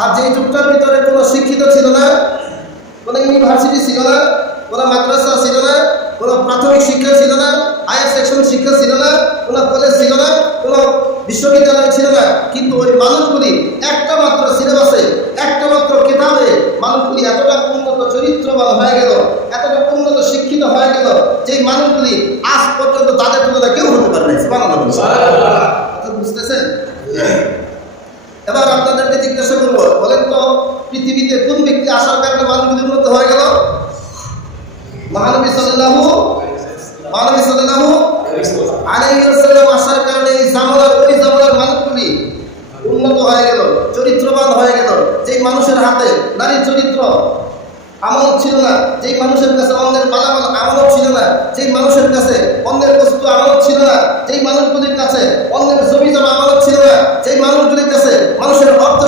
আর যেই যুগটার ভিতরে কোনো শিক্ষিত ছিল না, কোনো ইউনিভার্সিটি ছিল না, কোনো মাদ্রাসা ছিল না, কোনো প্রাথমিক শিক্ষা ছিল না, হায়ার সেকশন শিক্ষা ছিল না, কোনো কলেজ ছিল না, কোনো বিশ্ববিদ্যালয় ছিল না, কিন্তু ওই মানুষগুলি একটা মাত্র সিলেবাসে, একটা মাত্র কিতাবে মানুষগুলি এতটা উন্নত চরিত্রবান হয়ে গেল, এতটা উন্নত শিক্ষিত হয়ে গেল, যেই মানুষগুলি আজ পর্যন্ত তাদের তুলনায় কেউ হতে পারে না। সুবহানাল্লাহ। কথা বুঝতেছেন? এবার আপনাদেরকে জিজ্ঞাসা করবো, বলেন তো পৃথিবীতে কোন ব্যক্তি আসার কারণে মানুষগুলি উন্নত হয়ে গেল? মহানবী সাল্লাল্লাহু আলাইহি ওয়াসাল্লাম আসার কারণে এই জামানার ওই জামানার মানুষগুলি উন্নত হয়ে গেল, চরিত্রবান হয়ে গেল। যেই মানুষের হাতে নারীর চরিত্র আমানত ছিল না, যেই মানুষের কাছে অন্যের মালামাল আমানত ছিল না, যেই মানুষের কাছে অন্যের বস্তু আমানত ছিল না, যেই মানুষগুলির কাছে অন্যের জমি জমা আমানত ছিল না, যেই মানুষগুলির কাছে মানুষের অর্থ